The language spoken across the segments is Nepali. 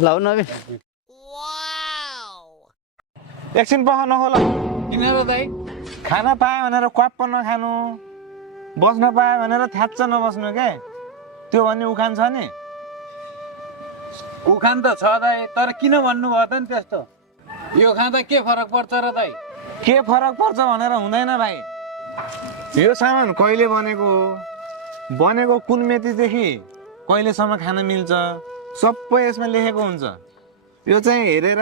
लाउ नबी एकछिन पख नखोला किन र दाइ खाना पायो भनेर क्वाप्प नखानु बस्न पायो भनेर थ्याच्च नबस्नु के त्यो भन्ने उखान छ नि उखान त छ दाइ तर किन भन्नुभयो त नि त्यस्तो यो खाँदा के फरक पर्छ र दाइ के फरक पर्छ भनेर हुँदैन भाइ यो सामान कहिले बनेको हो बनेको कुन मितिदेखि कहिलेसम्म खान मिल्छ सबै यसमा लेखेको हुन्छ यो चाहिँ हेरेर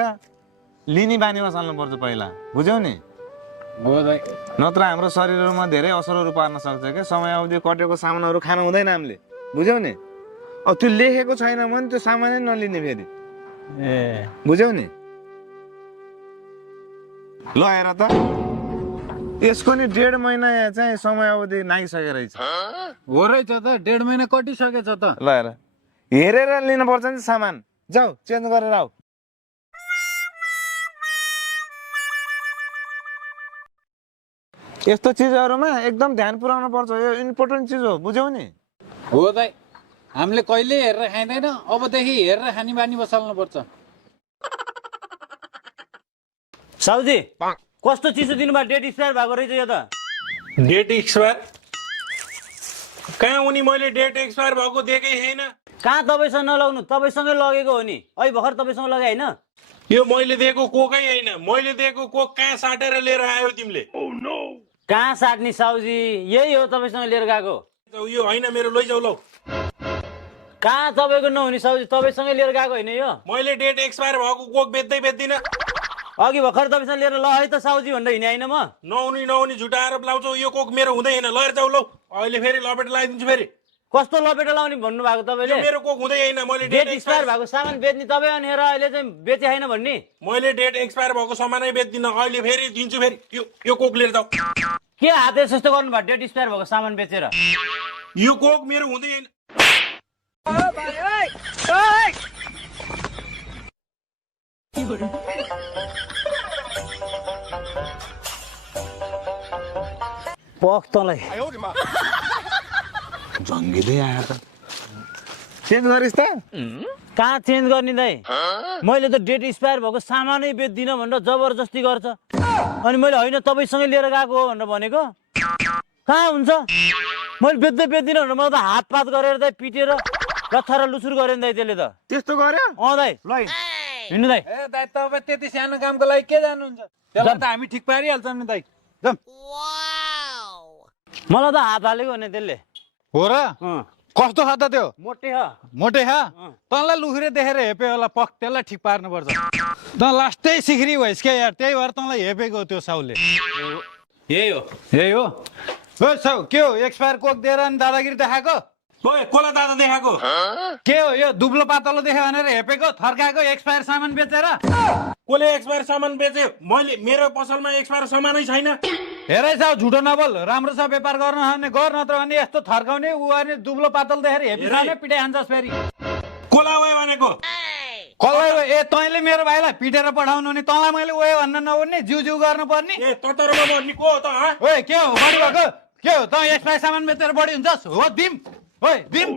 लिने बानीमा चल्नुपर्छ पहिला बुझ्यौ नि हो दाइ नत्र हाम्रो शरीरमा धेरै असरहरू पार्न सक्छ क्या समयावधि कटेको सामानहरू खान हुँदैन हामीले बुझ्यौ नि अब त्यो लेखेको छैन भने त्यो सामानै नलिने फेरि ए बुझ्यौ नि ल हेर त यसको नि 1.5 महिना चाहिँ समयावधि नागिसकेको रहेछ हो रहेछ त 1.5 महिना कटिसकेछ त ल हेर हेरेर लिनुपर्छ नि सामान जाऊ चेन्ज गरेर आऊ यस्तो चिजहरुमा एकदम ध्यान पुर्याउनु पर्छ यो इम्पोर्टेन्ट चिज हो बुझ्यौ नि हो दाइ हामीले कहिले हेरेर खाइँदैन अबदेखि हेरेर खाने बानी बसाल्नु पर्छ साउजी कस्तो चिसो दिनुभयो डेट एक्सपायर भएको रहेछ यो त डेट एक्सपायर कहाँ उनी मैले डेट एक्सपायर भएको देखेकै छैन कहाँ तपाईँसँग नलाउनु तपाईँसँगै लगेको हो नि अहिले भर्खर तपाईँसँग लगे होइन यो मैले दिएको कोकै होइन मैले दिएको कोक कहाँ साटेर लिएर आयो तिमीले कहाँ साट्ने साउजी यही हो तपाईँसँग लिएर गएको यो होइन मेरो लैजाऊ लौ कहाँ तपाईँको नहुने साउजी तपाईँसँगै लिएर गएको होइन यो मैले डेट एक्सपायर भएको कोक बेच्दिनँ अघि भर्खर तपाईँसँग लिएर ल है त साउजी भनेर हिँडे होइन म नहुनी झुटा आरोप लाउँछौ यो कोक मेरो हुँदैन लएर जाऊ लौ अहिले फेरि लपेट लगाइदिन्छु फेरि कस्तो लपेटा लाउने भन्नुभएको यो तपाईँले मेरो कोक हुँदै होइन मैले डेट एक्सपायर भएको सामान बेच्ने तपाईँ अनि हेर अहिले चाहिँ बेचे होइन भन्ने मैले डेट एक्सपायर भएको सामानै बेच्दिनँ अहिले फेरि दिन्छु फेरि यो कोक लिएर जाऊ के हात यस्तो गर्नुभयो डेट एक्सपायर भएको सामान बेचेर यो कोक मेरो हुँदै होइन पख तँलाई जङ्गिँदै आयो त चेन्ज गरिस् त कहाँ चेन्ज गर्ने दाइ मैले त डेट एक्सपायर भएको सामानै बेच्दिनँ भनेर जबरजस्ती गर्छ अनि मैले होइन तपाईँसँगै लिएर गएको हो भनेर भनेको कहाँ हुन्छ मैले बेच्दिनँ भनेर मलाई त हातपात गरेर दाइ पिटेर लच्छा र लुसुर गरेँ नि दाइ त्यसले त त्यस्तो गर्यो अँ दाइ ल हिँड्नु दाइ ए दाइ तपाईँ त्यति सानो कामको लागि के जानुहुन्छ त्यसलाई त हामी ठिक पारिहाल्छौँ नि दाइ जाऊँ मलाई त हात हालेको भने त्यसले हो र कस्तो छ त त्यो मोटे ह मोटे हा तँलाई लुखुरे देखेर हेपे होला पख त्यसलाई ठिक पार्नुपर्छ त लास्टै सिखरी भइस् क्या यार त्यही भएर तँलाई हेपेको त्यो साउले यही हो ओ साउ के हो एक्सपायर कोक दिएर अनि दादागिरी देखाएको ओए कोला दादा देखाएको के हो यो दुब्लो पातलो देख्यो भनेर हेपेको थर्काएको एक्सपायर सामान बेचेर कसले एक्सपायर सामान बेचे मैले मेरो पसलमा एक्सपायर सामानै छैन हेरै साउ झुटो नबोल राम्रो छ व्यापार गर्न भने गर नत्र भने यस्तो थर्काउने उ अनि दुब्लो पातल देखेर हेपिसाने पिटाइ हान्छस् फेरि कोला ओए भनेको कसलाई ए तैँले मेरो भाइलाई पिटेर पठाउनु नि तँलाई मैले ओए भन्न नहुने जिउ जिउ गर्नु पर्ने ए ततरमा मर्ने को हो त हँ ओए के हो बढी भएको के हो त एक्सपायर सामान बेचेर बढी हुन्छस् हो दिम ओए दिम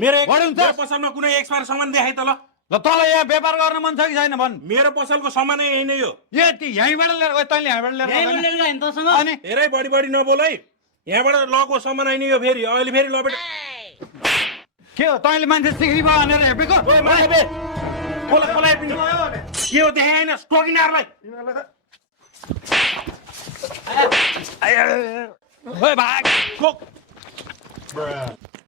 मेरो बढी हुन्छ मेरो पसलमा कुनै एक्सपायर सामान देखाइ त ल ल तँलाई यहाँ व्यापार गर्न मन छ कि छैन भन् मेरो पसलको सामानै होइन यो यहीँबाट लिएर ओए तैँले यहाँबाट लिएर तँसँग अनि हेरै बढी नबोल है यहाँबाट लगको सामान होइन यो फेरि अहिले फेरि लपेट के हो तैँले मान्छे सिक्री भयो भनेर हेपेको कोला के हो देखाइ होइन स्टोकिनारलाई ओए भाग कोक